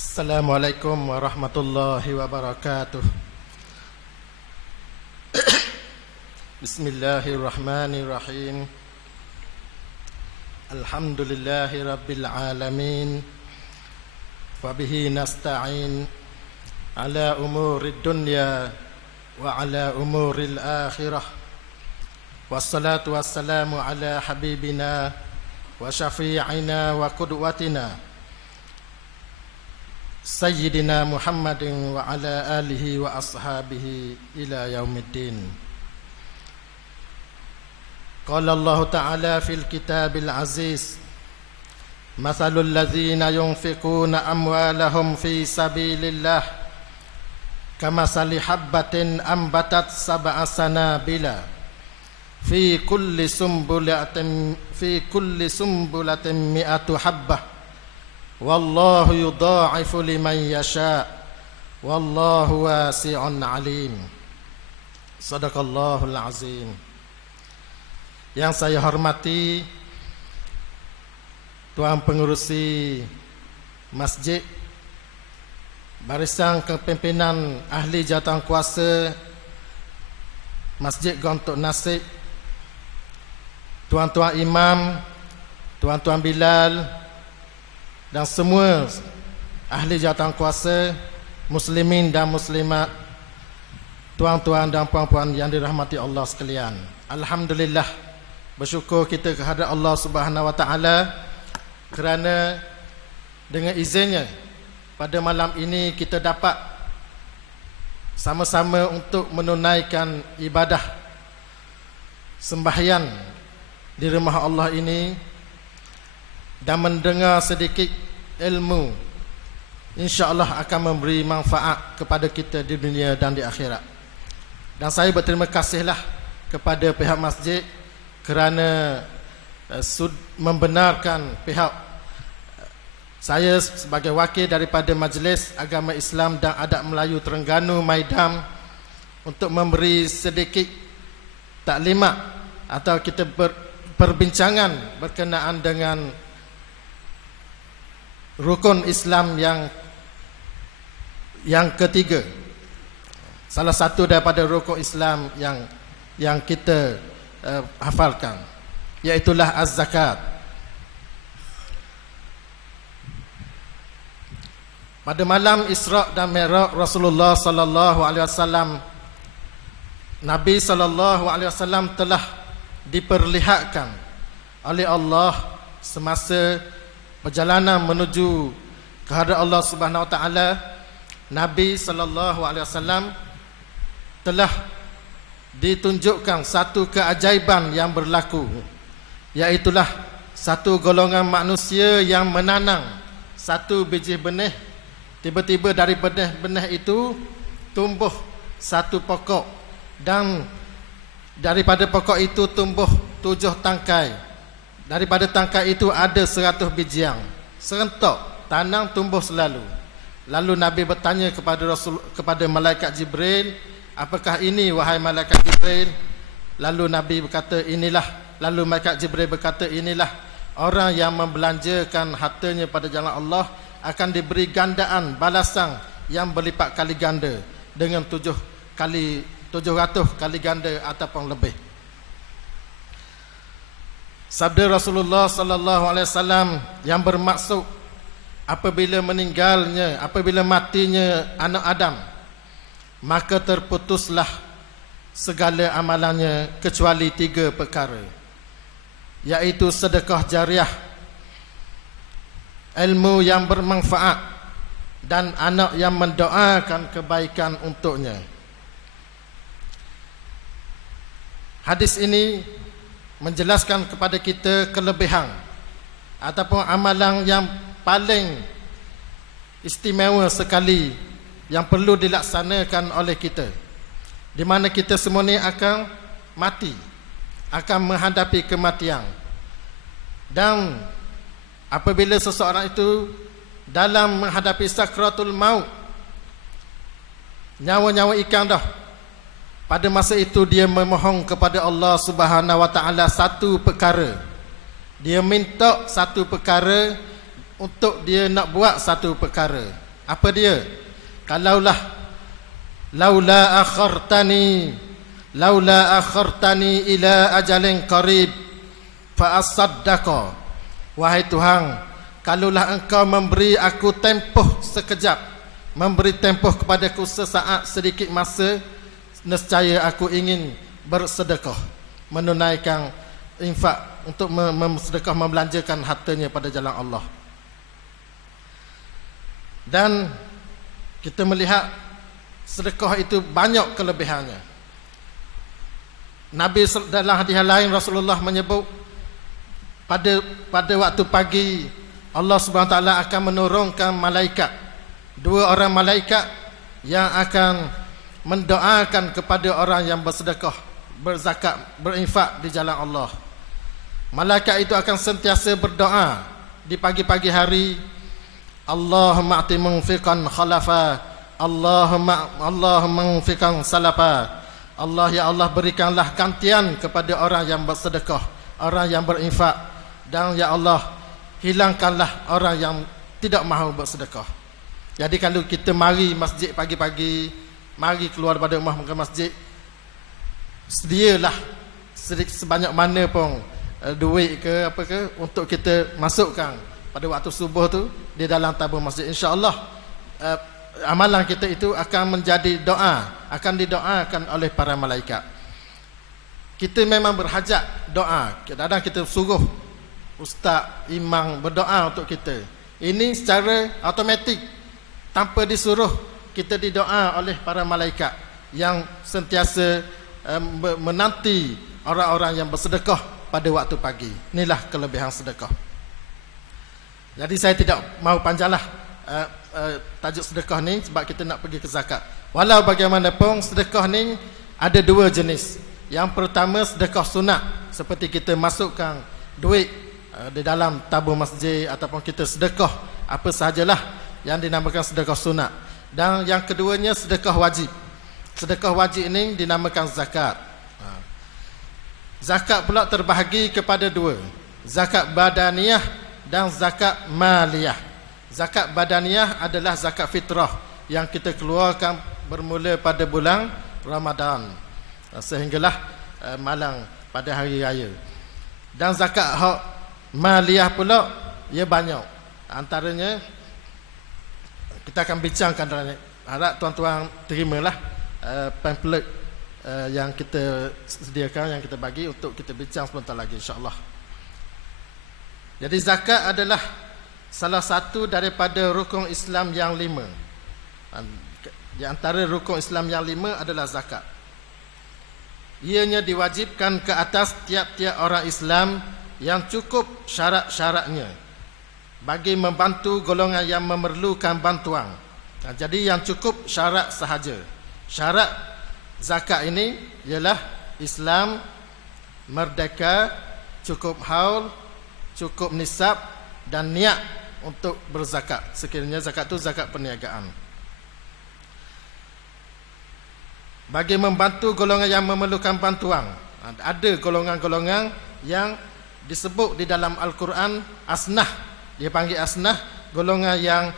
Assalamualaikum warahmatullahi wabarakatuh. Bismillahirrahmanirrahim. Alhamdulillahi rabbil alamin. Wabihi nasta'in ala umurid dunya wa ala umuril akhirah. Wassalatu wassalamu ala habibina wa syafi'ina wa qudwatina Sayyidina Muhammadin wa ala alihi wa ashabihi ila yaumiddin. Qala Allah Ta'ala fil kitabil aziz, Mathalul ladzina yunfiquna amwalahum fi sabilillah kamathali habbatin ambatat sab'a sanabila fi kulli sumbulatin mi'atu habbah wallahu yudha'ifu liman yasha wallahu wasi'un alim. Sadaqallahul azim. Yang saya hormati Tuan Pengurusi Masjid, Barisan Kepimpinan Ahli Jawatankuasa Masjid Gontok Nasib, Tuan-tuan Imam, Tuan-tuan Bilal dan semua ahli jawatankuasa, muslimin dan muslimat, tuan-tuan dan puan-puan yang dirahmati Allah sekalian. Alhamdulillah, bersyukur kita kehadrat Allah Subhanahu wa taala kerana dengan izinnya pada malam ini kita dapat sama-sama untuk menunaikan ibadah sembahyang di rumah Allah ini dan mendengar sedikit ilmu, insya-Allah akan memberi manfaat kepada kita di dunia dan di akhirat. Dan saya berterima kasihlah kepada pihak masjid kerana membenarkan pihak saya sebagai wakil daripada Majlis Agama Islam dan Adat Melayu Terengganu Maidam untuk memberi sedikit taklimat atau kita perbincangan berkenaan dengan rukun Islam yang ketiga. Salah satu daripada rukun Islam yang kita hafalkan, iaitulah az-zakat. Pada malam Isra' dan Mi'raj Rasulullah sallallahu alaihi wasallam, Nabi sallallahu alaihi wasallam telah diperlihatkan oleh Allah semasa perjalanan menuju kehadrat Allah Subhanahu wa taala. Nabi sallallahu alaihi wasallam telah ditunjukkan satu keajaiban yang berlaku, iaitulah satu golongan manusia yang menanam satu biji benih. Tiba-tiba dari benih itu tumbuh satu pokok, dan daripada pokok itu tumbuh 7 tangkai. Daripada tangkai itu ada 100 bijian. Serentak, tanam tumbuh selalu. Lalu Nabi bertanya kepada malaikat Jibril, apakah ini wahai malaikat Jibril? Lalu Nabi berkata, inilah. Lalu malaikat Jibril berkata, inilah orang yang membelanjakan hartanya pada jalan Allah akan diberi gandaan balasan yang berlipat kali ganda dengan 700 kali ganda ataupun lebih. Sabda Rasulullah sallallahu alaihi wasallam yang bermaksud apabila matinya anak Adam, maka terputuslah segala amalannya kecuali 3 perkara, iaitu sedekah jariah, ilmu yang bermanfaat, dan anak yang mendoakan kebaikan untuknya. Hadis ini menjelaskan kepada kita kelebihan ataupun amalan yang paling istimewa sekali yang perlu dilaksanakan oleh kita, di mana kita semua ni akan mati, akan menghadapi kematian. Dan apabila seseorang itu dalam menghadapi sakratul maut, nyawa-nyawa ikan dah, pada masa itu dia memohon kepada Allah Subhanahu wa taala satu perkara. Dia minta satu perkara untuk dia nak buat satu perkara. Apa dia? Kalaulah laula akhartani ila ajalin qarib fa asaddaqa. Wahai Tuhan, kalaulah engkau memberi aku tempoh sekejap, memberi tempoh kepadaku sesaat sedikit masa, nescaya aku ingin bersedekah, menunaikan infak untuk sedekah, membelanjakan hartanya pada jalan Allah. Dan kita melihat sedekah itu banyak kelebihannya. Nabi dalam hadis lain Rasulullah menyebut pada waktu pagi Allah Subhanahu Wa Taala akan menurunkan malaikat, 2 orang malaikat yang akan mendoakan kepada orang yang bersedekah, berzakat, berinfak di jalan Allah. Malaikat itu akan sentiasa berdoa di pagi-pagi hari, Allahumma ati munfiqan khalafa, Allahumma munfiqan salafa. Allah, ya Allah, berikanlah gantian kepada orang yang bersedekah, orang yang berinfak, dan ya Allah, hilangkanlah orang yang tidak mahu bersedekah. Jadi kalau kita mari masjid pagi-pagi, mari keluar pada rumah ke masjid, sedialah sebanyak mana pun duit ke apa ke untuk kita masukkan pada waktu subuh tu di dalam tabung masjid. InsyaAllah amalan kita itu akan menjadi doa, akan didoakan oleh para malaikat. Kita memang berhajat doa. Kadang-kadang kita suruh ustaz, imam berdoa untuk kita. Ini secara automatik, tanpa disuruh, kita didoa oleh para malaikat yang sentiasa menanti orang-orang yang bersedekah pada waktu pagi. Inilah kelebihan sedekah. Jadi saya tidak mahu panjanglah tajuk sedekah ni, sebab kita nak pergi ke zakat. Walau bagaimanapun, sedekah ni ada 2 jenis. Yang pertama sedekah sunat, seperti kita masukkan duit di dalam tabung masjid, ataupun kita sedekah apa sahajalah yang dinamakan sedekah sunat. Dan yang keduanya sedekah wajib. Sedekah wajib ini dinamakan zakat. Zakat pula terbahagi kepada 2, zakat badaniyah dan zakat maliyah. Zakat badaniyah adalah zakat fitrah yang kita keluarkan bermula pada bulan Ramadan sehinggalah malam pada hari raya. Dan zakat maliyah pula ia banyak. Antaranya kita akan bincangkan, harap tuan-tuan terimalah pamphlet yang kita sediakan, yang kita bagi untuk kita bincang sebentar lagi, insya-Allah. Jadi zakat adalah salah satu daripada rukun Islam yang 5. Di antara rukun Islam yang 5 adalah zakat. Ianya diwajibkan ke atas tiap-tiap orang Islam yang cukup syarat-syaratnya bagi membantu golongan yang memerlukan bantuan. Jadi yang cukup syarat sahaja. Syarat zakat ini ialah Islam, merdeka, cukup haul, cukup nisab, dan niat untuk berzakat. Sekiranya zakat itu zakat perniagaan. Bagi membantu golongan yang memerlukan bantuan. Ada golongan-golongan yang disebut di dalam Al-Quran asnah. Dia panggil asnah, golongan yang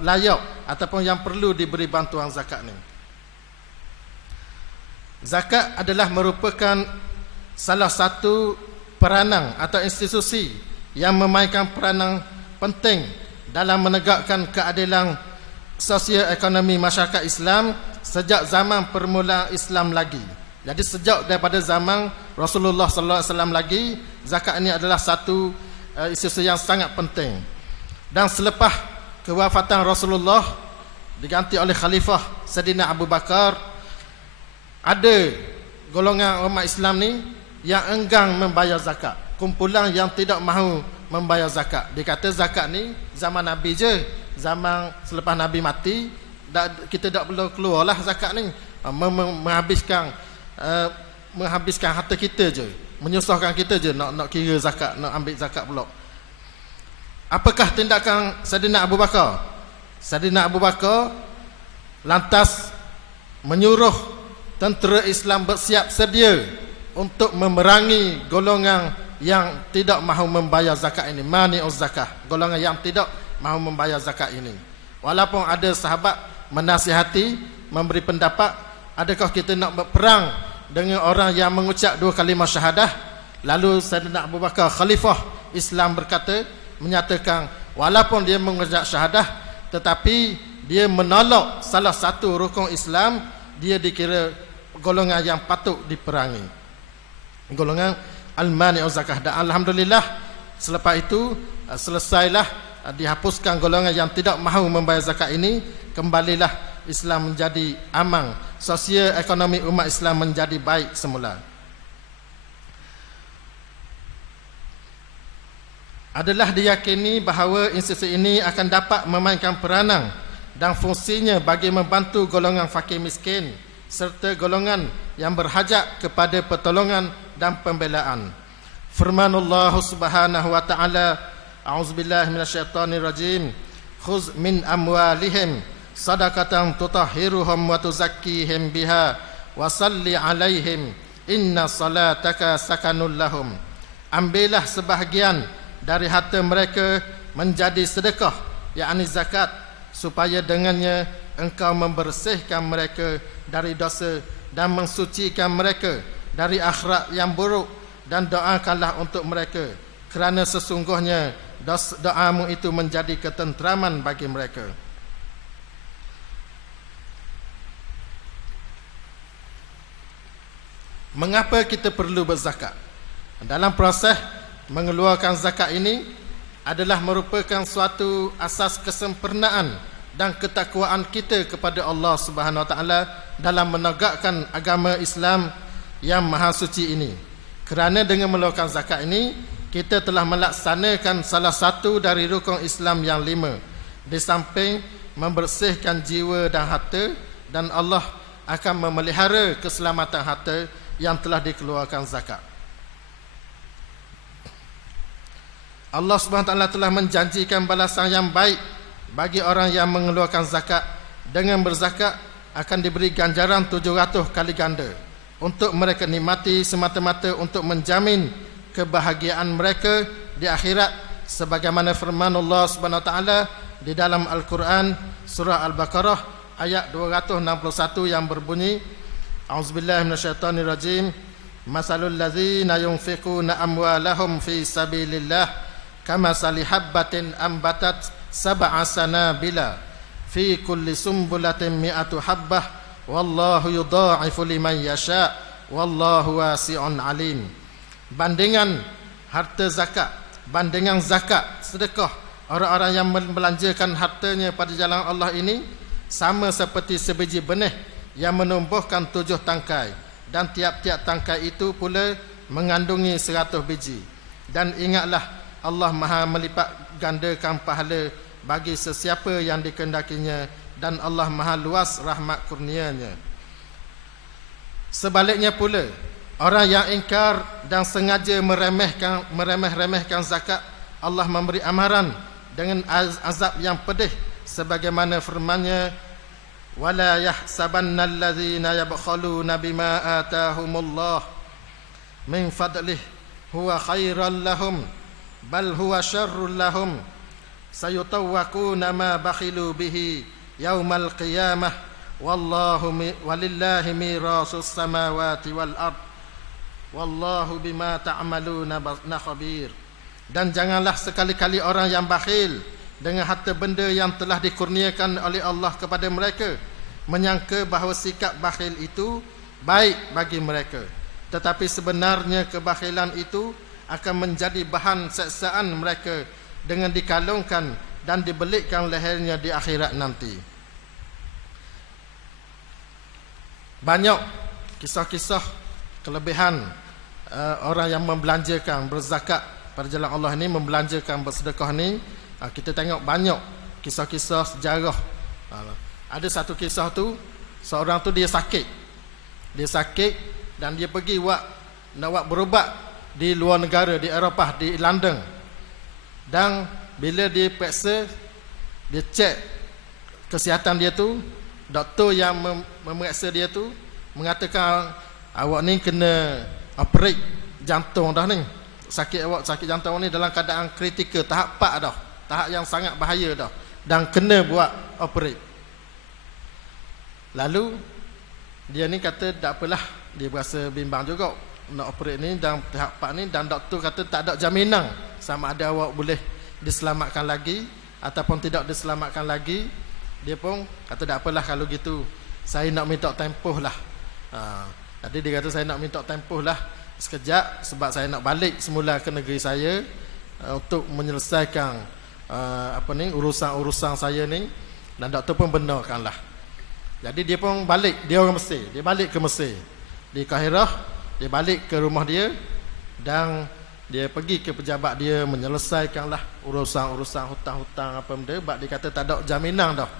layak ataupun yang perlu diberi bantuan zakat ni. Zakat adalah merupakan salah satu peranan atau institusi yang memainkan peranan penting dalam menegakkan keadilan sosial ekonomi masyarakat Islam sejak zaman permulaan Islam lagi. Jadi sejak daripada zaman Rasulullah sallallahu alaihi wasallam lagi, zakat ini adalah satu institusi yang sangat penting. Dan selepas kewafatan Rasulullah diganti oleh Khalifah Sayyidina Abu Bakar, ada golongan umat Islam ni yang enggan membayar zakat, kumpulan yang tidak mahu membayar zakat. Dikata zakat ni zaman Nabi je, zaman selepas Nabi mati kita tak perlu keluarlah zakat ni, menghabiskan harta kita je, menyusahkan kita je nak kira zakat, nak ambil zakat pula. Apakah tindakan Sayyidina Abu Bakar? Sayyidina Abu Bakar lantas menyuruh tentera Islam bersiap sedia untuk memerangi golongan yang tidak mahu membayar zakat ini, mani'uz zakah, golongan yang tidak mahu membayar zakat ini. Walaupun ada sahabat menasihati, memberi pendapat, adakah kita nak berperang dengan orang yang mengucap 2 kalimah syahadah? Lalu Sayyidina Abu Bakar khalifah Islam berkata, menyatakan walaupun dia mengucap syahadah tetapi dia menolak salah satu rukun Islam, dia dikira golongan yang patut diperangi, golongan al-mani'u zakah. Dan alhamdulillah selepas itu selesailah dihapuskan golongan yang tidak mahu membayar zakat ini. Kembalilah Islam menjadi aman, sosial ekonomi umat Islam menjadi baik semula. Adalah diyakini bahawa institusi ini akan dapat memainkan peranan dan fungsinya bagi membantu golongan fakir miskin serta golongan yang berhajat kepada pertolongan dan pembelaan. Firmanullah subhanahu wa ta'ala, a'udzubillahi minasyaitonir rajim, khuz min amwalihim sadaqatan tutahhiruhum wa tuzakkihim biha wa salli alaihim inna salataka sakanul lahum. Ambillah sebahagian dari harta mereka menjadi sedekah, yakni zakat, supaya dengannya engkau membersihkan mereka dari dosa dan mensucikan mereka dari akhlak yang buruk, dan doakanlah untuk mereka kerana sesungguhnya doamu itu menjadi ketenteraman bagi mereka. Mengapa kita perlu berzakat? Dalam proses mengeluarkan zakat ini adalah merupakan suatu asas kesempurnaan dan ketakwaan kita kepada Allah Subhanahu Wa Taala dalam menegakkan agama Islam yang maha suci ini. Kerana dengan mengeluarkan zakat ini, kita telah melaksanakan salah satu dari rukun Islam yang 5, di samping membersihkan jiwa dan harta, dan Allah akan memelihara keselamatan harta yang telah dikeluarkan zakat. Allah Subhanahu Wa Taala telah menjanjikan balasan yang baik bagi orang yang mengeluarkan zakat. Dengan berzakat akan diberi ganjaran 700 kali ganda untuk mereka nikmati semata-mata untuk menjamin kebahagiaan mereka di akhirat, sebagaimana firman Allah Subhanahu Wa Taala di dalam Al-Quran surah Al-Baqarah ayat 261 yang berbunyi, A'udzubillahi minasyaitonirrajim, masalul ladzina yunfiquna amwalahum fi sabilillah kamasali habbatin ambatat sab'a sanabila fi kulli sumbulatin mi'atu habbah wallahu yudha'ifu liman yasha wallahu wasi'un alim. Bandingan harta zakat, bandingan zakat sedekah orang-orang yang membelanjakan hartanya pada jalan Allah ini sama seperti sebiji benih yang menumbuhkan 7 tangkai, dan tiap-tiap tangkai itu pula mengandungi 100 biji. Dan ingatlah, Allah maha melipat gandakan pahala bagi sesiapa yang dikehendakinya, dan Allah maha luas rahmat kurnianya. Sebaliknya pula, orang yang ingkar dan sengaja meremeh-remehkan zakat, Allah memberi amaran dengan azab yang pedih, sebagaimana firman-Nya, wala yahsabanna allazina yabkhaluna bima atahumullah min fadlih huwa khairan lahum bal huwa syarrul lahum sayutawwaquna ma bakhilu bihi yaumal qiyamah wallahu walillahi mirasus samawati wal ard wallahu bima ta'maluna khabir. Dan janganlah sekali-kali orang yang bakhil dengan harta benda yang telah dikurniakan oleh Allah kepada mereka menyangka bahawa sikap bakhil itu baik bagi mereka, tetapi sebenarnya kebakhilan itu akan menjadi bahan seksaan mereka dengan dikalungkan dan dibelitkan lehernya di akhirat nanti. Banyak kisah-kisah kelebihan orang yang membelanjakan berzakat pada jalan Allah ini, membelanjakan bersedekah ni. Kita tengok banyak kisah-kisah sejarah. Ada satu kisah tu, seorang tu dia sakit dan dia pergi nak buat berubat di luar negara, di Eropah, di London. Dan bila dia periksa, dia cek kesihatan dia tu, doktor yang memeriksa dia tu mengatakan, awak ni kena operate jantung dah ni. Sakit jantung ni dalam keadaan kritikal, tahap 4 dah, tahap yang sangat bahaya dah, dan kena buat operate. Lalu dia ni kata tak apalah, dia berasa bimbang juga nak operate ni dan tahap 4 ni, dan doktor kata tak ada jaminan sama ada awak boleh diselamatkan lagi ataupun tidak diselamatkan lagi. Dia pun kata tak apalah kalau gitu, saya nak minta tempoh lah. Jadi dia kata saya nak minta tempoh lah sekejap sebab saya nak balik semula ke negeri saya untuk menyelesaikan urusan-urusan saya ni. Dan doktor pun benarkanlah. Jadi dia pun balik, dia orang Mesir, dia balik ke Mesir. Di Kahirah, dia balik ke rumah dia dan dia pergi ke pejabat dia menyelesaikanlah urusan-urusan hutang-hutang apa benda. Sebab dia kata tak ada jaminan dah.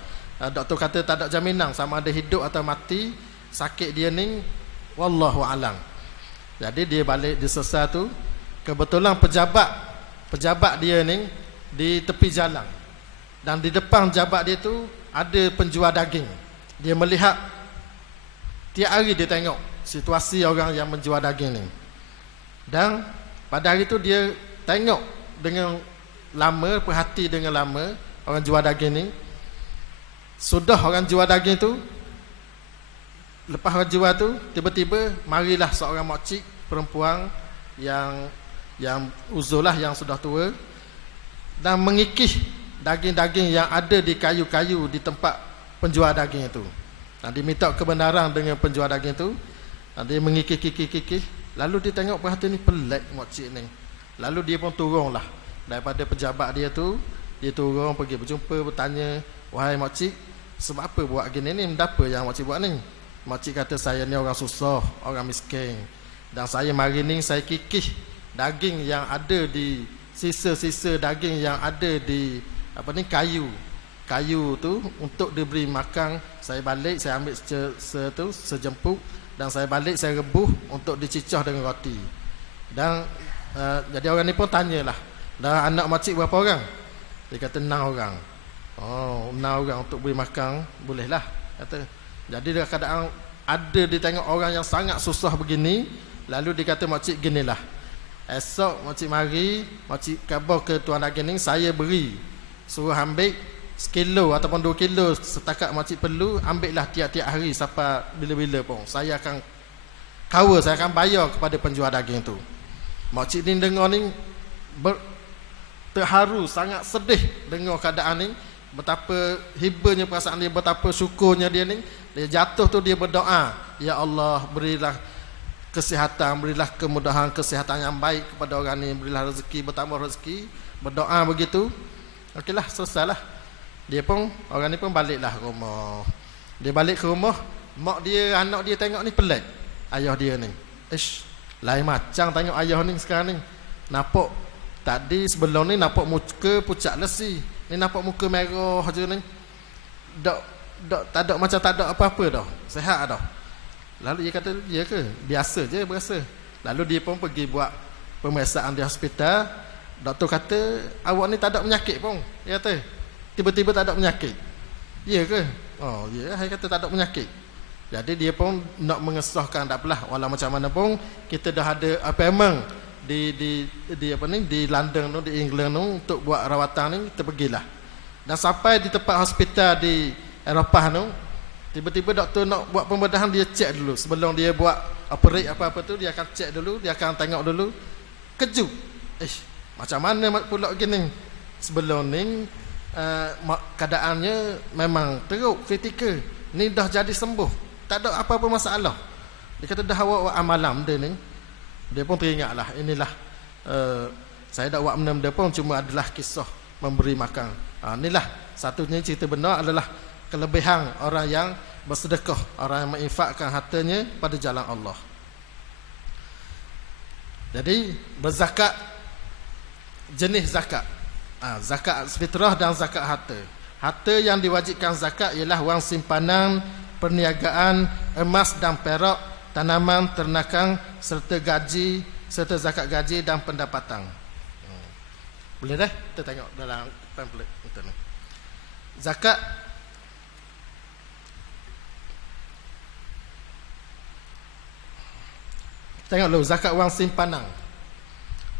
Doktor kata tak ada jaminan sama ada hidup atau mati sakit dia ni, wallahu alam. Jadi dia balik di selesai tu, kebetulan pejabat dia ni di tepi jalan, dan di depan pejabat dia tu ada penjual daging. Dia melihat, tiap hari dia tengok situasi orang yang menjual daging ni. Dan pada hari tu dia tengok dengan lama, perhati dengan lama orang jual daging ni. Sudah orang jual daging tu, lepas orang jual tu, tiba-tiba marilah seorang makcik perempuan yang uzurlah, yang sudah tua, dan mengikis daging-daging yang ada di kayu-kayu di tempat penjual daging itu. Dan dia minta kebenaran dengan penjual daging itu. Dan dia mengikis. Lalu dia tengok perhatian ni, pelik makcik ni. Lalu dia pun turunlah daripada pejabat dia tu. Dia turun pergi berjumpa, bertanya, wahai makcik, sebab apa buat gini ni? Apa yang makcik buat ni? Makcik kata, saya ni orang susah, orang miskin, dan saya mari ni saya kikis daging yang ada di sisa-sisa daging yang ada di kayu tu untuk diberi makan. Saya balik, saya ambil sejemput, dan saya balik, saya rebus untuk dicicah dengan roti. Dan jadi orang ni pun tanyalah, dah anak makcik berapa orang? Dia kata 6 orang. Oh, 6 orang untuk beri makan, bolehlah, kata. Jadi dia keadaan ada dia tengok orang yang sangat susah begini. Lalu dia kata, makcik ginilah, esok makcik mari, makcik khabar ke tuan daging ni, saya beri, suruh ambil sekilo ataupun 2 kilo setakat makcik perlu, ambillah tiap-tiap hari sampai bila-bila pun. Saya akan saya akan bayar kepada penjual daging tu. Makcik ni dengar ni terharu, sangat sedih dengar keadaan ni. Betapa hibanya perasaan dia, betapa syukurnya dia ni. Dia jatuh tu dia berdoa, ya Allah, berilah kesihatan, berilah kemudahan kesihatan yang baik kepada orang ni, berilah rezeki, bertambah rezeki. Berdoa begitu. Okeylah, selesailah. Dia pun, orang ni pun baliklah ke rumah. Dia balik ke rumah, mak dia, anak dia tengok ni pelik ayah dia ni. Lain macam tengok ayah ni sekarang ni. Nampak tadi sebelum ni nampak muka pucat lesi, ni nampak muka merah je ni. Tak ada, macam tak ada apa-apa dah, sihat dah. Lalu dia kata, ya ke? Biasa je berasa. Lalu dia pun pergi buat pemeriksaan di hospital. Doktor kata, awak ni tak ada penyakit pun. Dia kata, tiba-tiba tak ada penyakit. Ya ke? Oh ya, saya kata tak ada penyakit. Jadi dia pun nak mengesahkan, tak apalah, walau macam mana pun kita dah ada appointment di London tu, di England tu, untuk buat rawatan ni. Kita pergilah. Dan sampai di tempat hospital di Eropah tu, tiba-tiba doktor nak buat pembedahan, dia cek dulu. Sebelum dia buat operate apa-apa tu, dia akan cek dulu, dia akan tengok dulu. Kejut. Macam mana pula gini? Sebelum ni keadaannya memang teruk, kritikal. Ni dah jadi sembuh, tak ada apa-apa masalah. Dia kata dah awak amalam dia ni. Dia pun teringatlah, inilah saya dah buat benda-benda pun cuma adalah kisah memberi makan. Inilah satunya cerita benar adalah kelebihan orang yang bersedekah, orang yang menginfakkan hartanya pada jalan Allah. Jadi berzakat, jenis zakat, zakat fitrah dan zakat harta. Harta yang diwajibkan zakat ialah wang simpanan, perniagaan, emas dan perak, tanaman, ternakan, serta gaji, serta zakat gaji dan pendapatan. Boleh dah? Kita tengok dalam pamphlet kita ni. Zakat tengok dulu, zakat wang simpanan.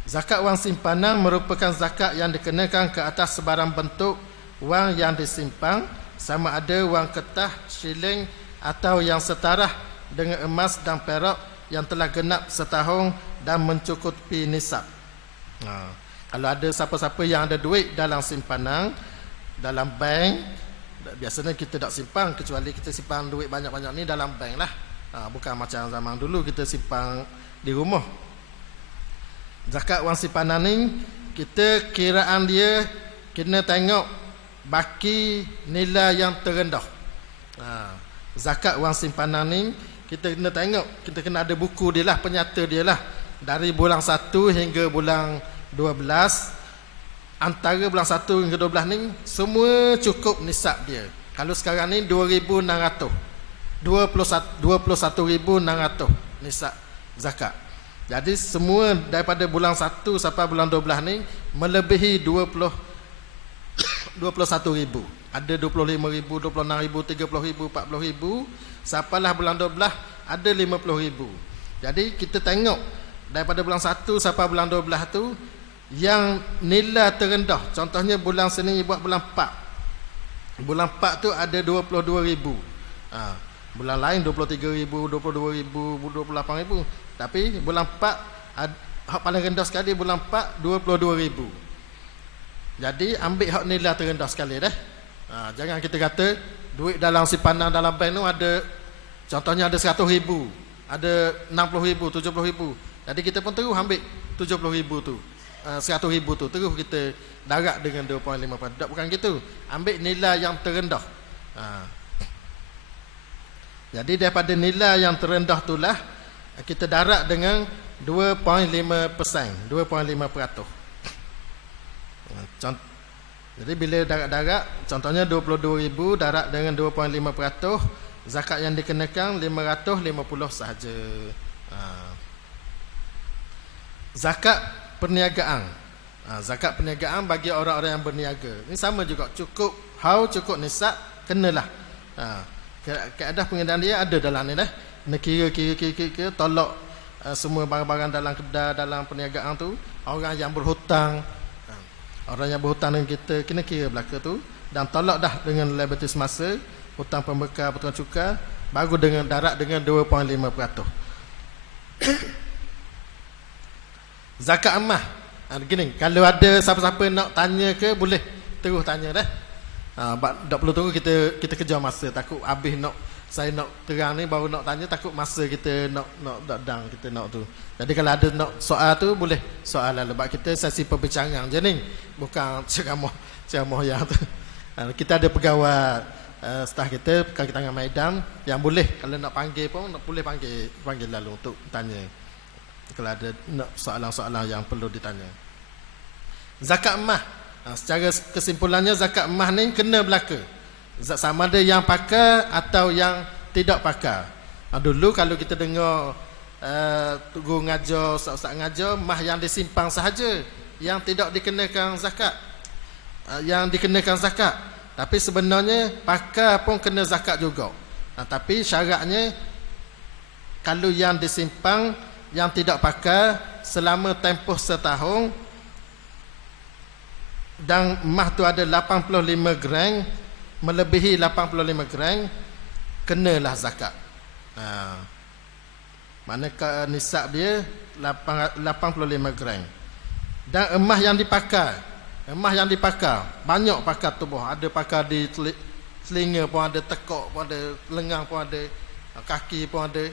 Zakat wang simpanan merupakan zakat yang dikenakan ke atas sebarang bentuk wang yang disimpan sama ada wang kertas, shilling atau yang setara dengan emas dan perak yang telah genap setahun dan mencukupi nisab. Kalau ada siapa-siapa yang ada duit dalam simpanan, dalam bank, biasanya kita tak simpan, kecuali kita simpan duit banyak-banyak ni dalam bank lah. Bukan macam zaman dulu kita simpan di rumah. Zakat wang simpanan ni, kita kiraan dia kena tengok baki nilai yang terendah. Zakat wang simpanan ni kita kena tengok, kita kena ada buku dia lah, penyata dia lah. Dari bulan 1 hingga bulan 12, antara bulan 1 hingga 12 ni semua cukup nisab dia. Kalau sekarang ni 2,600, 21,600 nisab zakat. Jadi semua daripada bulan 1 sampai bulan 12 ni melebihi 21,000. Ada 25,000, 26,000, 30,000, 40,000. Sampailah bulan 12 ada 50,000. Jadi kita tengok daripada bulan 1 sampai bulan 12 tu yang nilai terendah. Contohnya bulan sini buat bulan 4. Bulan 4 tu ada 22,000. Bulan lain 23,000, 22,000, 28,000. Tapi bulan 4 hak paling rendah sekali bulan 4 22,000. Jadi ambil hak nilai terendah sekali dah. Jangan kita kata duit dalam simpanan dalam bank tu ada, contohnya ada 100,000, ada 60,000, 70,000. Jadi kita pun terus ambil 70,000 tu, 100,000 tu terus kita darat dengan 2.5%. Tak, bukan gitu. Ambil nilai yang terendah. Jadi daripada nilai yang terendah itulah kita darat dengan 2.5%, 2.5%. Jadi bila darat-darat, contohnya 22,000 darat dengan 2.5%, zakat yang dikenakan 550 sahaja. Zakat perniagaan. Zakat perniagaan bagi orang-orang yang berniaga. Ini sama juga, cukup haul, cukup nisab, kenalah. Kaedah pengendalian dia ada dalam ni dah. Kena kira, tolak semua barang-barang dalam kedai, dalam perniagaan tu. Orang yang berhutang, orang yang berhutang dengan kita, kena kira belaka tu. Dan tolak dah dengan liability semasa, hutang pembekal, potongan cukai, baru dengan darat dengan 2.5%. Zakat emas. Begini, kalau ada siapa-siapa nak tanya ke, boleh terus tanya dah. Tak perlu tunggu kita kejar masa. Takut habis saya nak terang ni baru nak tanya, takut masa kita nak dang kita nak tu. Jadi kalau ada nak soal tu boleh soal lah, sebab kita sesi perbincangan je ni, bukan ceramah yang tu. Kita ada pegawai staf kita kat tangan Maidan yang boleh kalau nak panggil pun boleh panggil lalu untuk tanya kalau ada nak soalan-soalan yang perlu ditanya. Zakat emas, secara kesimpulannya zakat emas ni kena belaka, sama ada yang pakar atau yang tidak pakar. Dulu kalau kita dengar guru ngajar, ustaz-ustaz ngajar, emas yang disimpan sahaja yang tidak dikenakan zakat, yang dikenakan zakat. Tapi sebenarnya pakar pun kena zakat juga. Tapi syaratnya kalau yang disimpan yang tidak pakar selama tempoh setahun dan emas tu ada 85 gram, melebihi 85 gram, kenalah zakat. Manakah nisab dia 85 gram. Dan emas yang dipakar, banyak pakar tubuh. Ada pakar di telinga pun ada, tekak pun ada, lengan pun ada, kaki pun ada,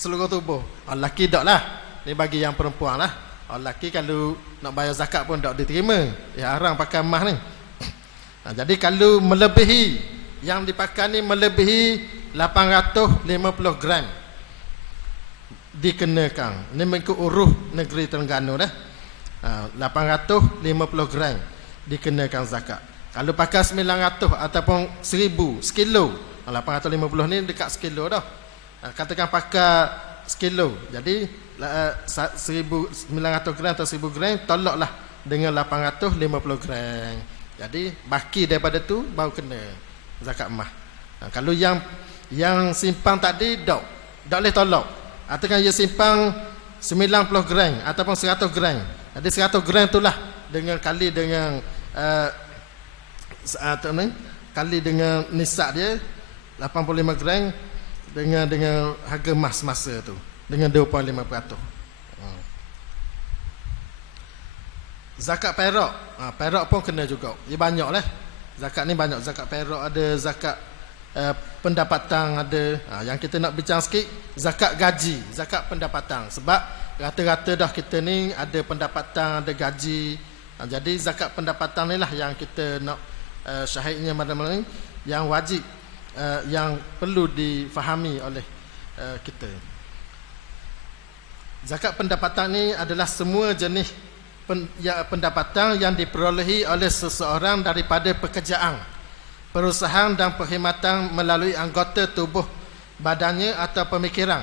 seluruh tubuh. Lelaki tak lah, ni bagi yang perempuan lah. Lelaki kalau nak bayar zakat pun tak diterima, ya haram pakai emas ni. Jadi kalau melebihi, yang dipakai ni melebihi 850 gram, dikenakan. Ini mengikut uruf negeri Terengganu dah. 850 gram dikenakan zakat. Kalau pakai 900 ataupun 1000 sekilo, 850 ni dekat sekilo dah. Katakan pakai sekilo, jadi 1900 gram atau 1000 gram, tolaklah dengan 850 gram. Jadi baki daripada tu baru kena zakat emas. Kalau yang simpan tadi tak boleh tolak. Atau kan dia simpan 90 gram ataupun 100 gram. Jadi 100 gram itulah dengan kali dengan kali dengan nisab dia 85 gram dengan harga emas masa tu dengan 2.5%. Zakat perak, perak pun kena juga. Dia banyak lah. Zakat ni banyak. Zakat perak ada, zakat pendapatan ada. Yang kita nak bincang sikit, zakat gaji, zakat pendapatan. Sebab rata-rata dah kita ni ada pendapatan, ada gaji. Jadi zakat pendapatan ni lah yang kita nak syahidnya malam-malam ni, yang wajib, yang perlu difahami oleh kita. Zakat pendapatan ni adalah semua jenis pendapatan yang diperolehi oleh seseorang daripada pekerjaan, perusahaan dan perkhidmatan melalui anggota tubuh badannya atau pemikiran,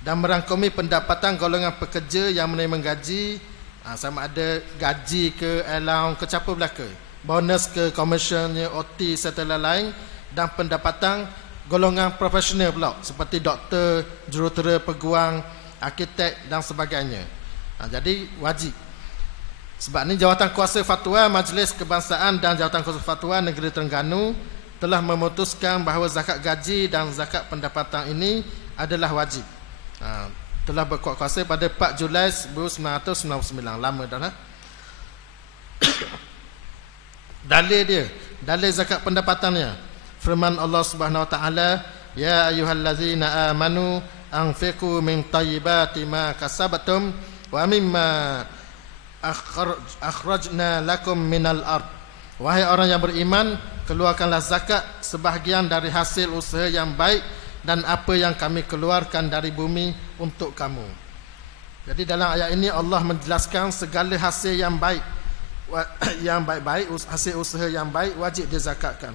dan merangkumi pendapatan golongan pekerja yang menerima gaji, sama ada gaji ke, allowance ke, capur belaka, bonus ke, commissionnya, OT serta lain, dan pendapatan golongan profesional pula seperti doktor, jurutera, peguam, arkitek dan sebagainya. Jadi wajib. Sebab ni Jawatan Kuasa Fatwa Majlis Kebangsaan dan Jawatan Kuasa Fatwa Negeri Terengganu telah memutuskan bahawa zakat gaji dan zakat pendapatan ini adalah wajib. Telah berkuat kuasa pada 4 Julai 1999. Lama dah lah. Dalil dia, dalil zakat pendapatannya, firman Allah Subhanahu Wa Taala, ya ayyuhallazina amanu anfiqu min thayyibati ma kasabtum wa mimma akhrajna lakum minal ard. Wahai orang yang beriman, keluarkanlah zakat sebahagian dari hasil usaha yang baik dan apa yang kami keluarkan dari bumi untuk kamu. Jadi dalam ayat ini Allah menjelaskan segala hasil yang baik, yang baik-baik, hasil usaha yang baik wajib dizakatkan.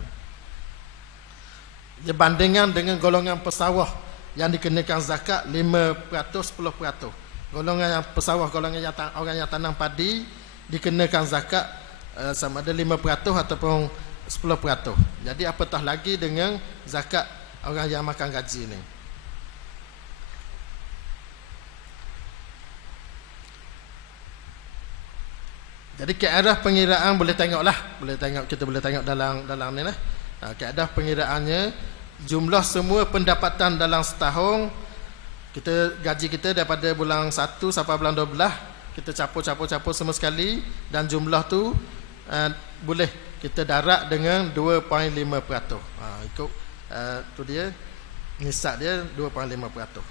Dia bandingan dengan golongan pesawah yang dikenakan zakat 5%, 10%. Golongan yang pesawah, golongan yang orang yang tanam padi dikenakan zakat sama ada 5% ataupun 10%. Jadi apatah lagi dengan zakat orang yang makan gaji ni. Jadi kaedah pengiraan boleh tengoklah, kita boleh tengok dalam ni lah. Kaedah pengiraannya, jumlah semua pendapatan dalam setahun, kita gaji kita daripada bulan 1 sampai bulan 12, kita capur semua sekali, dan jumlah tu boleh kita darat dengan 2.5%. Ikut tu dia, nisab dia 2.5%.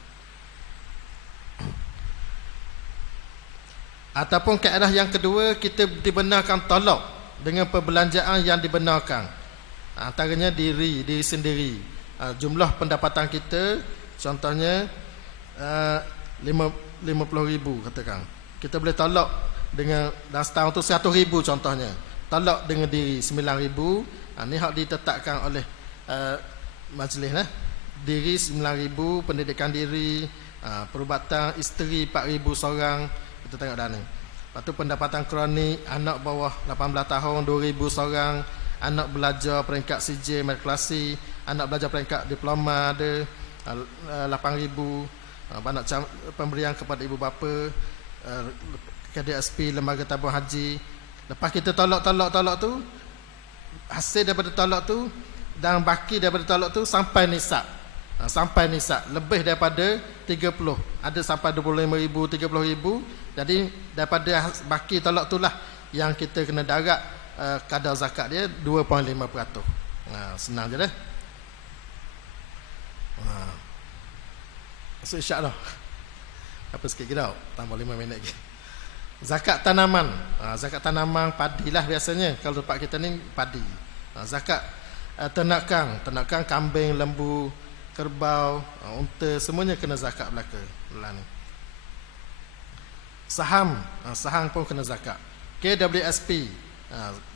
Ataupun kaedah yang kedua, kita dibenarkan tolak dengan perbelanjaan yang dibenarkan. Antaranya diri sendiri. Jumlah pendapatan kita, contohnya 50,000 katakan, kita boleh tolak dengan dalam setahun tu 100,000 contohnya, tolak dengan diri 9,000. Ni hak ditetapkan oleh majlis lah. Diri 9,000, pendidikan diri, perubatan isteri 4,000 seorang. Kita tengok dah ni. Lepas tu pendapatan kronik, anak bawah 18 tahun 2,000 seorang, anak belajar peringkat CJ matrikulasi, anak belajar peringkat diploma ada 8,000. Banyak pemberian kepada ibu bapa, KDSP, lembaga tabung haji. Lepas kita tolak tu, hasil daripada tolak tu dan baki daripada tolak tu sampai nisab. Sampai nisab lebih daripada 30, ada sampai 25,000, 30,000. Jadi daripada baki tolak tu lah yang kita kena darat kadar zakat dia 2.5%. Senang je dah. So insya-Allah. Apa sikit ke tau? Tambah 5 minit lagi. Zakat tanaman. Zakat tanaman padi lah biasanya. Kalau tempat kita ni padi. Zakat ternakan kambing, lembu, kerbau, unta, semuanya kena zakat belaka. Ni. Saham pun kena zakat. KWSP.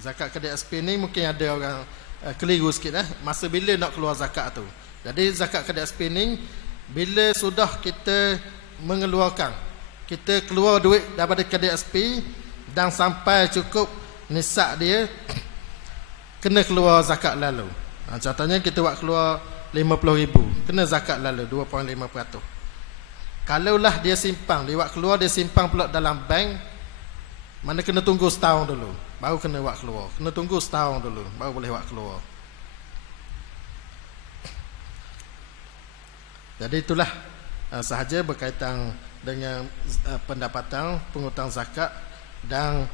Zakat KWSP ni mungkin ada orang keliru sikit masa bila nak keluar zakat tu. Jadi zakat KWSP ni bila sudah kita mengeluarkan, kita keluar duit daripada KDSP dan sampai cukup nisab dia, kena keluar zakat lalu. Contohnya kita buat keluar 50,000, kena zakat lalu 2.5%. Kalaulah dia simpan, dia buat keluar, dia simpan pula dalam bank, mana kena tunggu setahun dulu baru kena buat keluar. Kena tunggu setahun dulu baru boleh buat keluar. Jadi itulah sahaja berkaitan dengan pendapatan penghutang zakat. Dan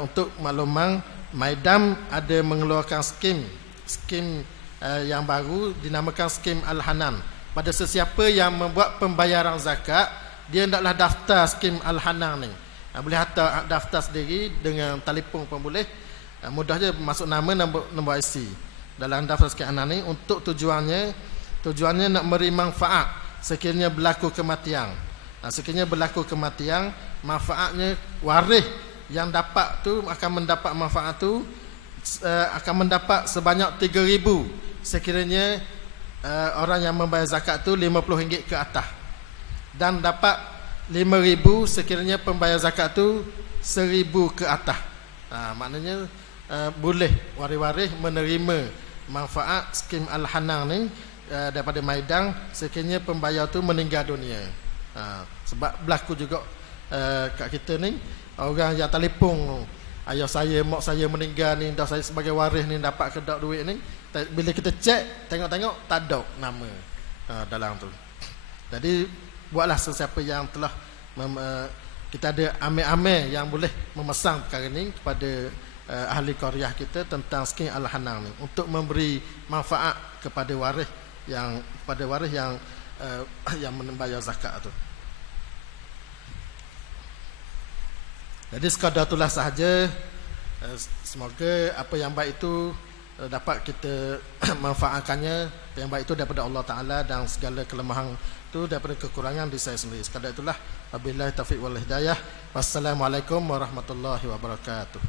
untuk makluman, Maidam ada mengeluarkan skim yang baru dinamakan skim Al-Hanan. Pada sesiapa yang membuat pembayaran zakat, dia hendaklah daftar skim Al-Hanan ni. Boleh daftar sendiri dengan telefon pun boleh. Mudah je, masuk nama, nombor IC dalam daftar skim Al-Hanan ni. Untuk tujuannya nak memberi manfaat sekiranya berlaku kematian. Sekiranya berlaku kematian, manfaatnya waris yang dapat tu akan mendapat manfaat tu akan mendapat sebanyak 3,000 sekiranya orang yang membayar zakat tu RM50 ke atas, dan dapat 5,000 sekiranya pembayar zakat tu 1,000 ke atas. Maknanya boleh waris-waris menerima manfaat skim Al-Hanan ni daripada Maidam sekiranya pembayar tu meninggal dunia. Sebab berlaku juga kat kita ni, orang yang telefon, ayah saya, mak saya meninggal ni, dah saya sebagai waris ni dapat ke tak duit ni. Bila kita cek, tengok-tengok tak ada nama dalam tu. Jadi buatlah sesiapa yang telah kita ada amil-amil yang boleh memesan perkara ni kepada ahli qaryah kita tentang skim Al-Hanan ni, untuk memberi manfaat kepada waris yang yang membayar zakat tu. Jadi sekadar itulah sahaja. Semoga apa yang baik itu dapat kita manfaatkannya. Yang baik itu daripada Allah Ta'ala, dan segala kelemahan itu daripada kekurangan di saya sendiri. Sekadar itulah. Wabillahi taufiq wal hidayah. Wassalamualaikum warahmatullahi wabarakatuh.